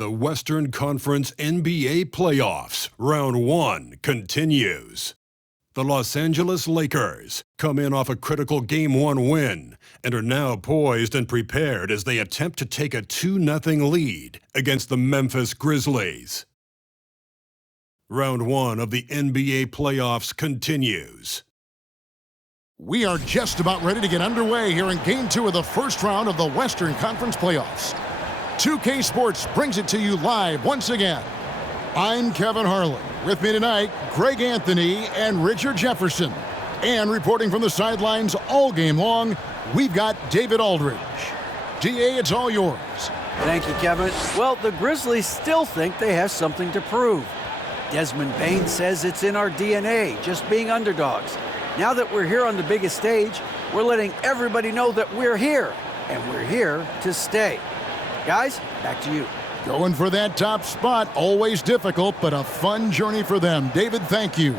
The Western Conference NBA Playoffs, Round 1, continues. The Los Angeles Lakers come in off a critical Game 1 win and are now poised and prepared as they attempt to take a 2-0 lead against the Memphis Grizzlies. Round 1 of the NBA Playoffs continues. We are just about ready to get underway here in Game 2 of the first round of the Western Conference Playoffs. 2K Sports brings it to you live once again. I'm Kevin Harlan. With me tonight, Greg Anthony and Richard Jefferson. And reporting from the sidelines all game long, we've got David Aldridge. DA, it's all yours. Thank you, Kevin. Well, the Grizzlies still think they have something to prove. Desmond Bane says it's in our DNA, just being underdogs. Now that we're here on the biggest stage, we're letting everybody know that we're here, and we're here to stay. Guys, back to you. Going for that top spot, always difficult, but a fun journey for them. David, thank you.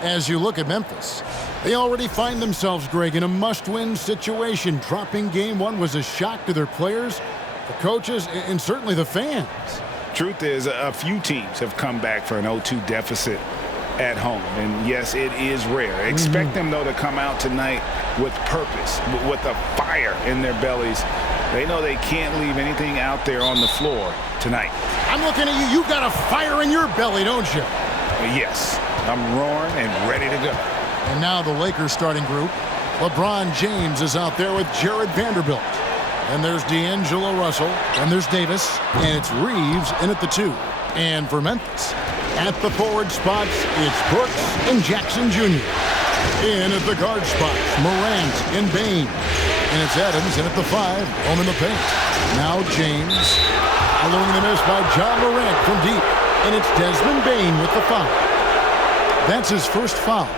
As you look at Memphis, they already find themselves, Greg, in a must-win situation. Dropping Game 1 was a shock to their players, the coaches, and certainly the fans. Truth is, a few teams have come back for an 0-2 deficit at home. And yes, it is rare. Expect them, though, to come out tonight with purpose, with a fire in their bellies. They know they can't leave anything out there on the floor tonight. I'm looking at you. You've got a fire in your belly, don't you? Yes, I'm roaring and ready to go. And now the Lakers starting group. LeBron James is out there with Jared Vanderbilt. And there's D'Angelo Russell. And there's Davis. And it's Reeves in at the 2. And for Memphis, at the forward spots, it's Brooks and Jackson Jr. In at the guard spots, Morant and Bane. And it's Adams in at the 5, home in the paint. Now James, following the miss by John Morant from deep. And it's Desmond Bane with the foul. That's his first foul.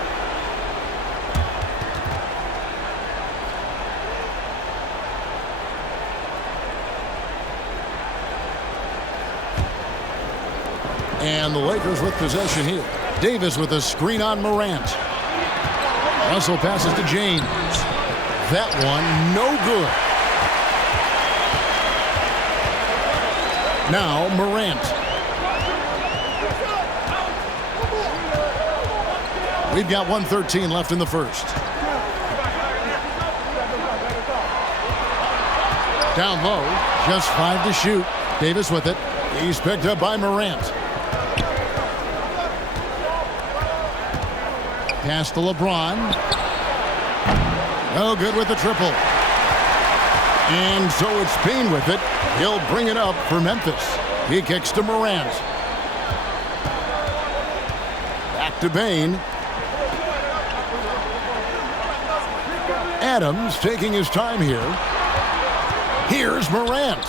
And the Lakers with possession here. Davis with a screen on Morant. Russell passes to James. That one, no good. Now Morant. We've got 1:13 left in the first. Down low, just 5 to shoot. Davis with it. He's picked up by Morant. Pass to LeBron. No good with the triple. And so it's Bane with it. He'll bring it up for Memphis. He kicks to Morant. Back to Bane. Adams taking his time here. Here's Morant.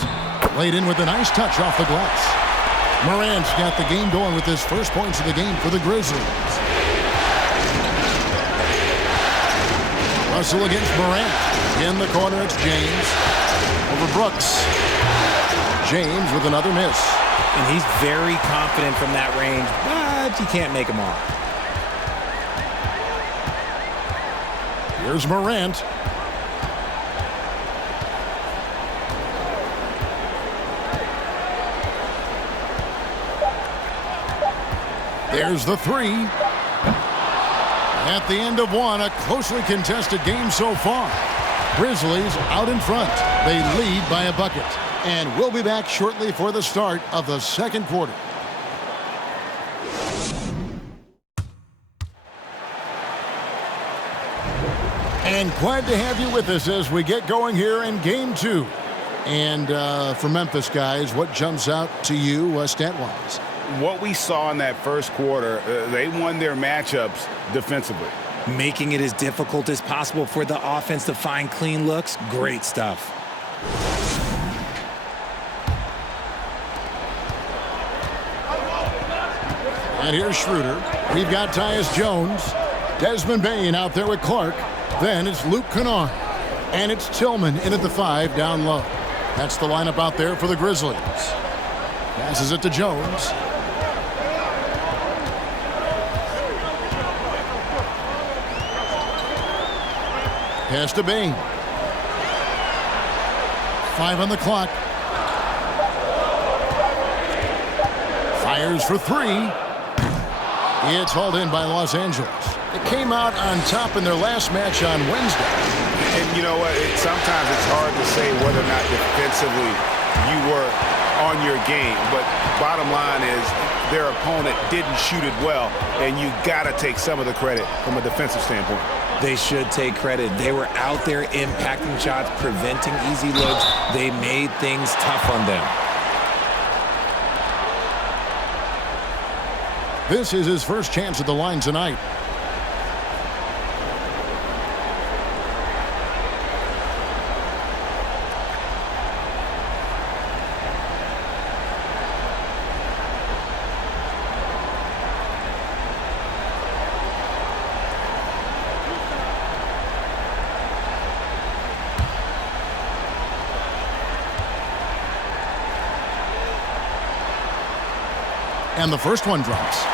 Laid in with a nice touch off the glass. Morant's got the game going with his first points of the game for the Grizzlies. Russell against Morant. In the corner, it's James. Over Brooks. James with another miss. And he's very confident from that range, but you can't make him all. Here's Morant. There's the 3. At the end of one, a closely contested game so far. Grizzlies out in front. They lead by a bucket. And we'll be back shortly for the start of the second quarter. And glad to have you with us as we get going here in Game 2. And for Memphis, guys, what jumps out to you stat-wise? What we saw in that first quarter, they won their matchups defensively. Making it as difficult as possible for the offense to find clean looks. Great stuff. And here's Schroeder. We've got Tyus Jones. Desmond Bane out there with Clark. Then it's Luke Kennard. And it's Tillman in at the 5 down low. That's the lineup out there for the Grizzlies. Passes it to Jones. Pass to Bane. 5 on the clock. Fires for three. It's hauled in by Los Angeles. It came out on top in their last match on Wednesday. And you know what? Sometimes it's hard to say whether or not defensively you were on your game. But bottom line is their opponent didn't shoot it well, and you got to take some of the credit from a defensive standpoint. They should take credit. They were out there impacting shots, preventing easy looks. They made things tough on them. This is his first chance at the line tonight. And the first one drops.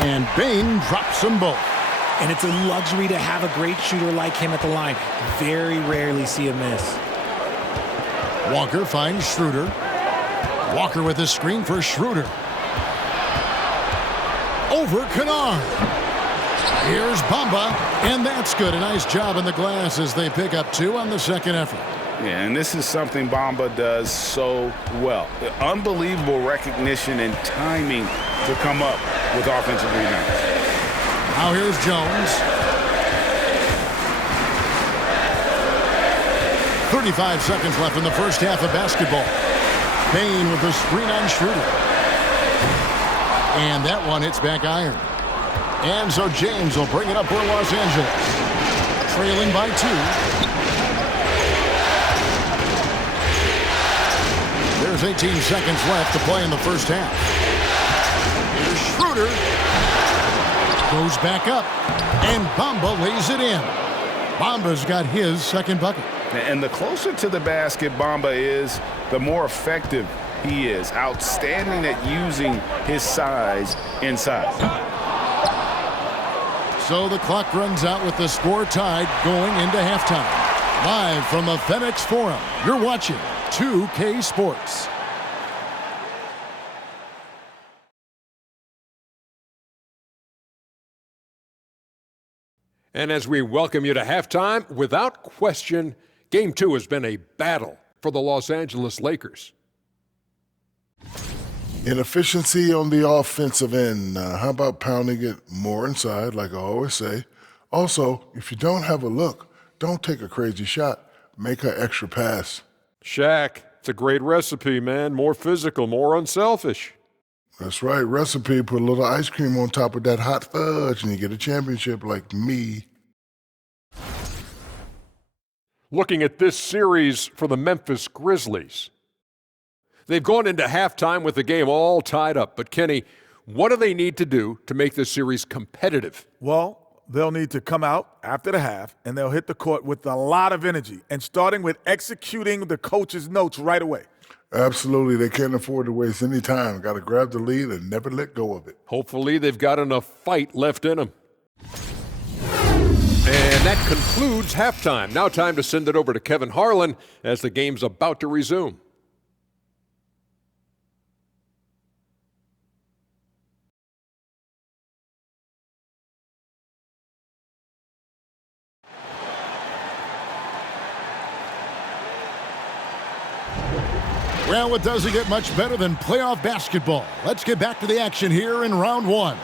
And Bane drops them both. And it's a luxury to have a great shooter like him at the line. Very rarely see a miss. Walker finds Schroeder. Walker with a screen for Schroeder. Over Kennard. Here's Bamba, and that's good. A nice job in the glass as they pick up two on the second effort. Yeah, and this is something Bamba does so well. Unbelievable recognition and timing to come up with offensive rebounds. Now here's Jones. 35 seconds left in the first half of basketball. Bane with the screen on Schroeder. And that one hits back iron. And so James will bring it up for Los Angeles. Trailing by two. There's 18 seconds left to play in the first half. Here's Schroeder. Goes back up, and Bamba lays it in. Bamba's got his second bucket. And the closer to the basket Bamba is, the more effective he is. Outstanding at using his size inside. So the clock runs out with the score tied going into halftime. Live from the FedEx Forum, you're watching 2K Sports. And as we welcome you to halftime, without question, Game 2 has been a battle for the Los Angeles Lakers. Inefficiency on the offensive end. How about pounding it more inside, like I always say? Also, if you don't have a look, don't take a crazy shot. Make an extra pass. Shaq, it's a great recipe, man. More physical, more unselfish. That's right. Recipe, put a little ice cream on top of that hot fudge and you get a championship like me. Looking at this series for the Memphis Grizzlies. They've gone into halftime with the game all tied up. But, Kenny, what do they need to do to make this series competitive? Well, they'll need to come out after the half, and they'll hit the court with a lot of energy, and starting with executing the coach's notes right away. Absolutely. They can't afford to waste any time. Got to grab the lead and never let go of it. Hopefully they've got enough fight left in them. And that concludes halftime. Now time to send it over to Kevin Harlan as the game's about to resume. Well, it doesn't get much better than playoff basketball. Let's get back to the action here in round one.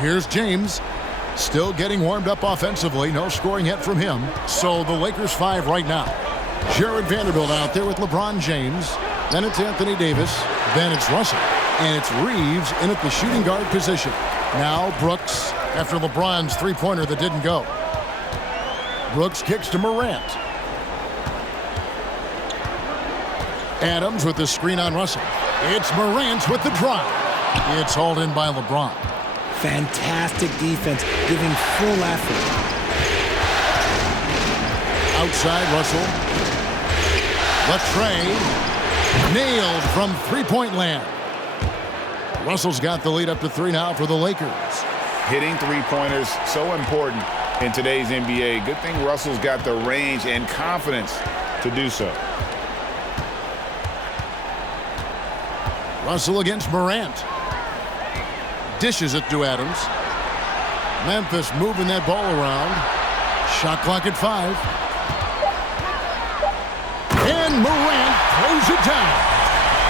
Here's James, still getting warmed up offensively. No scoring yet from him. So the Lakers 5 right now. Jared Vanderbilt out there with LeBron James. Then it's Anthony Davis. Then it's Russell. And it's Reeves in at the shooting guard position. Now Brooks after LeBron's three-pointer that didn't go. Brooks kicks to Morant. Adams with the screen on Russell. It's Morant with the drive. It's hauled in by LeBron. Fantastic defense, giving full effort. Outside, Russell. The tray. Nailed from three-point land. Russell's got the lead up to 3 now for the Lakers. Hitting three-pointers, so important in today's NBA. Good thing Russell's got the range and confidence to do so. Russell against Morant. Dishes it to Adams. Memphis moving that ball around. Shot clock at 5. And Morant throws it down.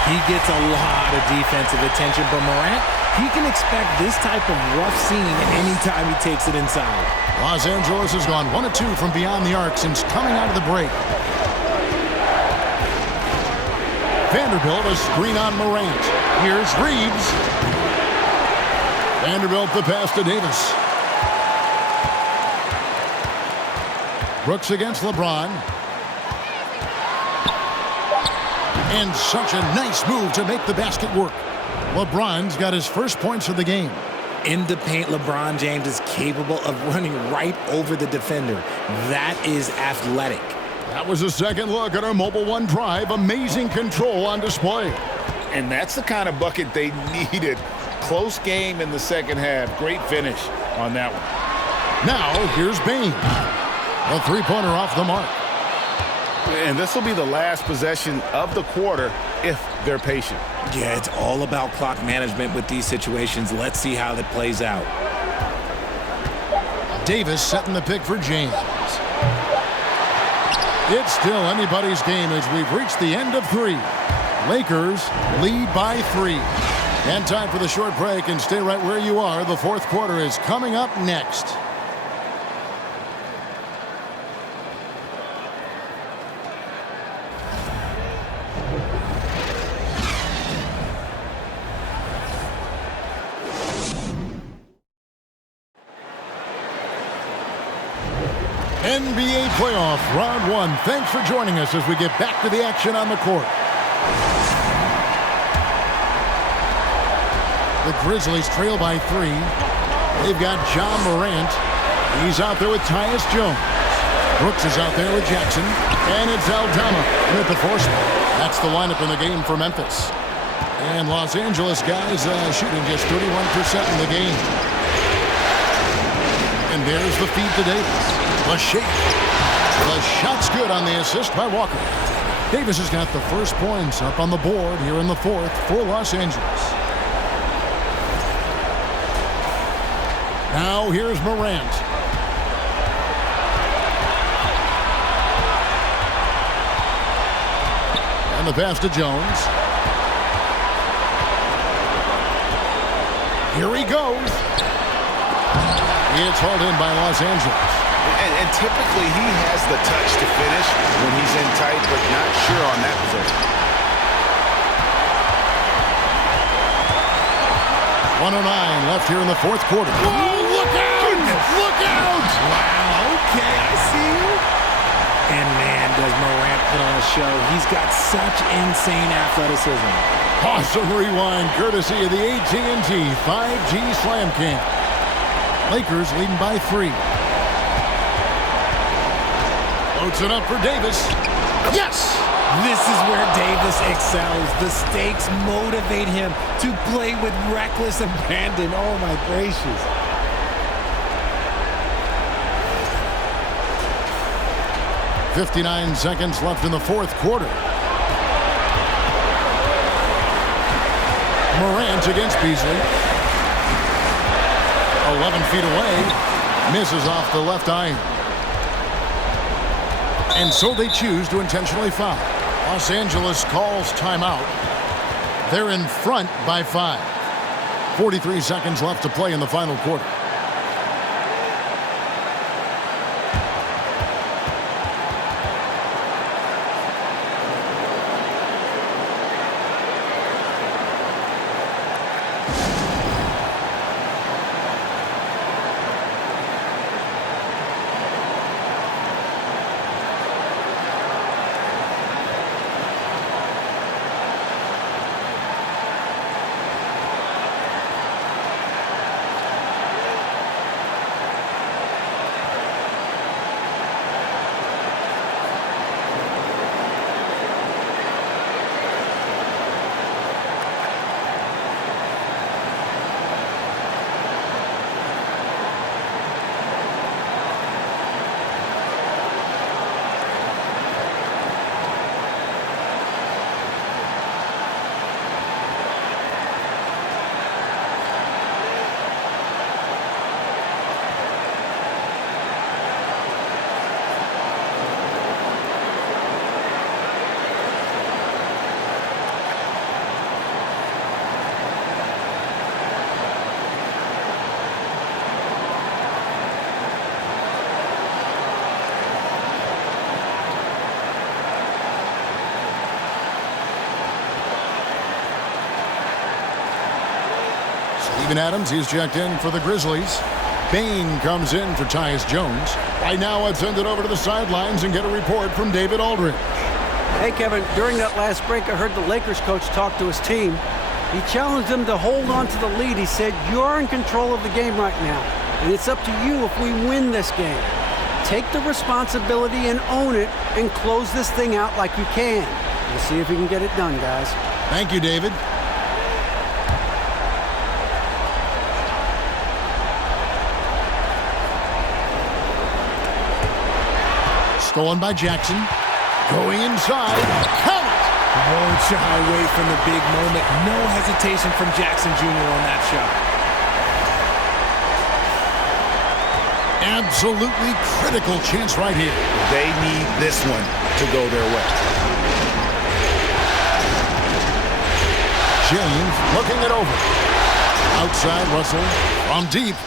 He gets a lot of defensive attention, but Morant, he can expect this type of rough scene anytime he takes it inside. Los Angeles has gone 1 of 2 from beyond the arc since coming out of the break. Vanderbilt a screen on Morant. Here's Reeves. Vanderbilt the pass to Davis. Brooks against LeBron. And such a nice move to make the basket work. LeBron's got his first points of the game. In the paint, LeBron James is capable of running right over the defender. That is athletic. That was a second look at our Mobile One drive. Amazing control on display. And that's the kind of bucket they needed. Close game in the second half. Great finish on that one. Now, here's Bain. A three-pointer off the mark. And this will be the last possession of the quarter if they're patient. Yeah, it's all about clock management with these situations. Let's see how that plays out. Davis setting the pick for James. It's still anybody's game as we've reached the end of 3. Lakers lead by 3. And time for the short break, and stay right where you are. The fourth quarter is coming up next. NBA playoff round 1. Thanks for joining us as we get back to the action on the court. The Grizzlies trail by 3. They've got John Morant. He's out there with Tyus Jones. Brooks is out there with Jackson. And it's Aldama with the force. That's the lineup in the game for Memphis. And Los Angeles guys shooting just 31% in the game. And there's the feed to Davis. The shake. The shot's good on the assist by Walker. Davis has got the first points up on the board here in the fourth for Los Angeles. Now here's Morant. And the pass to Jones. Here he goes. It's hauled in by Los Angeles. And typically he has the touch to finish when he's in tight, but not sure on that possession. 1:09 left here in the fourth quarter. Whoa, look out! Look out! Wow, okay, I see you. And man, does Morant put on a show. He's got such insane athleticism. Awesome rewind courtesy of the AT&T 5G Slam Cam. Lakers leading by 3. Floats it up for Davis. Yes! This is where Davis excels. The stakes motivate him to play with reckless abandon. Oh, my gracious. .59 seconds left in the fourth quarter. Morant against Beasley. 11 feet away. Misses off the left iron. And so they choose to intentionally foul. Los Angeles calls timeout. They're in front by 5. 43 seconds left to play in the final quarter. Steven Adams, he's checked in for the Grizzlies. Bain comes in for Tyus Jones. Right now, I'd send it over to the sidelines and get a report from David Aldridge. Hey, Kevin, during that last break, I heard the Lakers coach talk to his team. He challenged them to hold on to the lead. He said, you're in control of the game right now, and it's up to you if we win this game. Take the responsibility and own it and close this thing out like you can. We'll see if we can get it done, guys. Thank you, David. Stolen by Jackson. Going inside. Count it! Won't shy away from the big moment. No hesitation from Jackson Jr. on that shot. Absolutely critical chance right here. They need this one to go their way. James looking it over. Outside Russell from deep.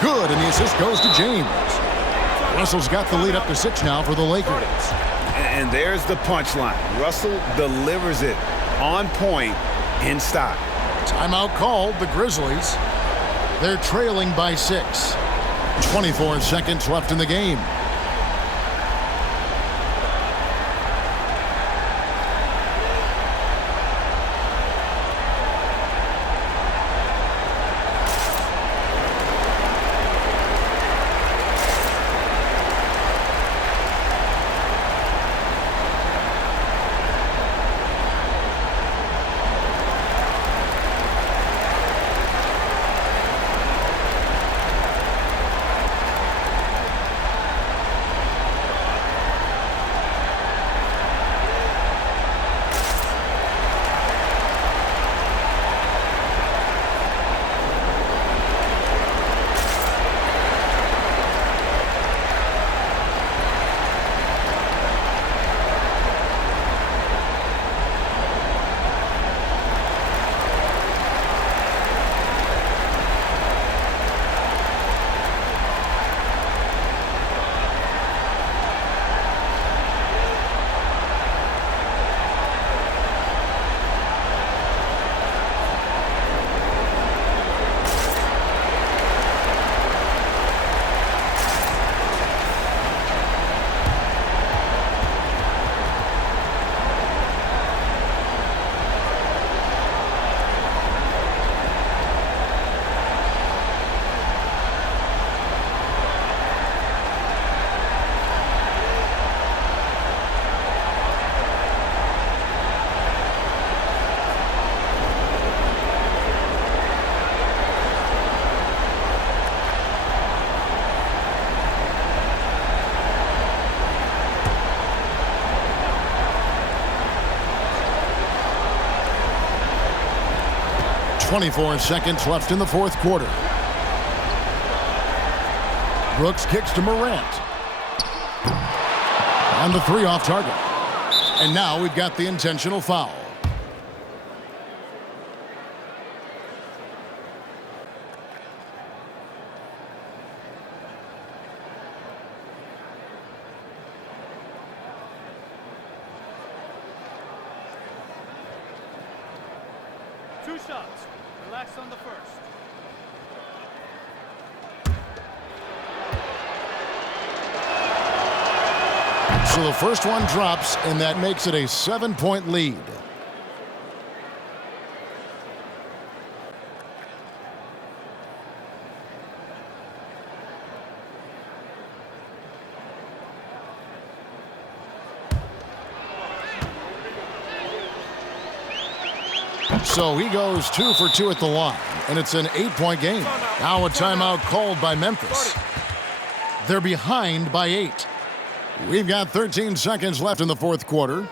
Good, and the assist goes to James. Russell's got the lead up to 6 now for the Lakers. And there's the punchline. Russell delivers it on point in style. Timeout called, the Grizzlies. They're trailing by 6. 24 seconds left in the game. .24 seconds left in the fourth quarter. Brooks kicks to Morant. And the 3 off target. And now we've got the intentional foul. Two shots. Relax on the first. So the first one drops, and that makes it a 7-point lead. So he goes 2 for 2 at the line, and it's an 8-point game. Now a timeout called by Memphis. They're behind by 8. We've got 13 seconds left in the fourth quarter.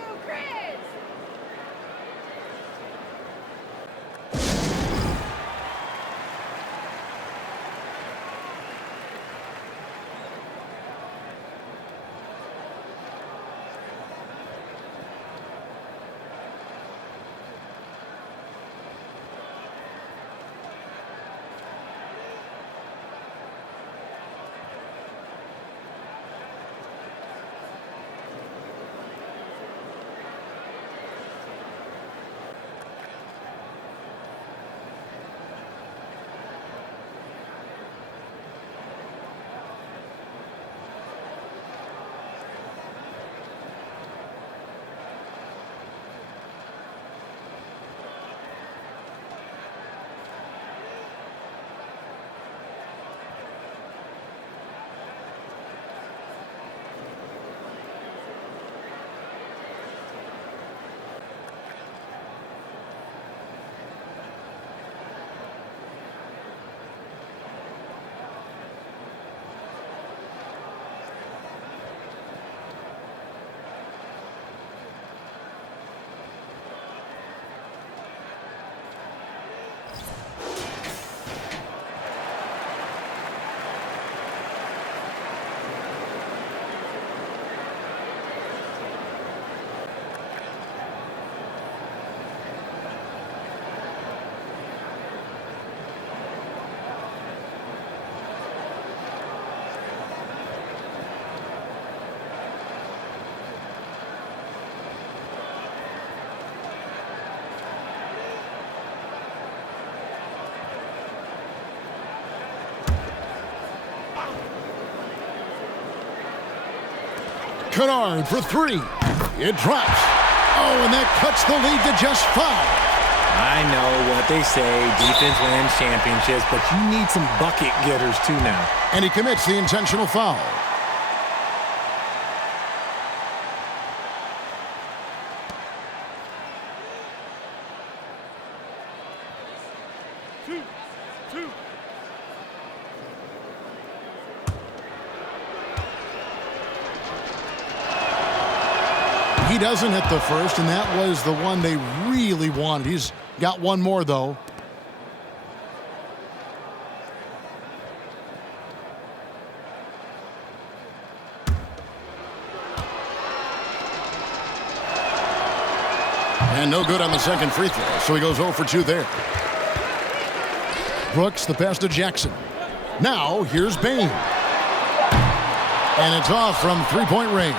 Kennard for three. It drops. Oh, and that cuts the lead to just 5. I know what they say, defense wins championships, but you need some bucket getters too now. And he commits the intentional foul. He doesn't hit the first, and that was the one they really wanted. He's got one more, though. And no good on the second free throw, so he goes 0 for 2 there. Brooks, the pass to Jackson. Now, here's Bain. And it's off from three-point range.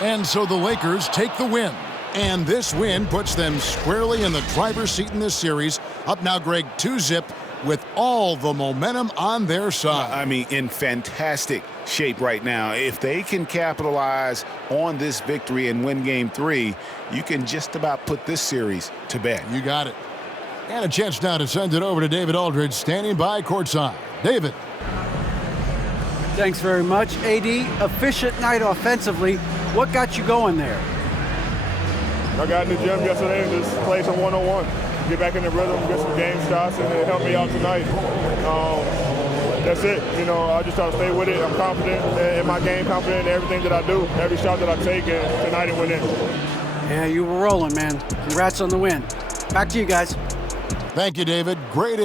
And so the Lakers take the win. And this win puts them squarely in the driver's seat in this series. Up now, Greg, 2-zip with all the momentum on their side. I mean, in fantastic shape right now. If they can capitalize on this victory and win Game 3, you can just about put this series to bed. You got it. And a chance now to send it over to David Aldridge, standing by courtside. David. Thanks very much, AD. Efficient night offensively. What got you going there? I got in the gym yesterday and just played some one-on-one. Get back in the rhythm, get some game shots, and it helped me out tonight. That's it. You know, I just try to stay with it. I'm confident in my game, confident in everything that I do, every shot that I take, and tonight it went in. Yeah, you were rolling, man. Congrats on the win. Back to you guys. Thank you, David. Great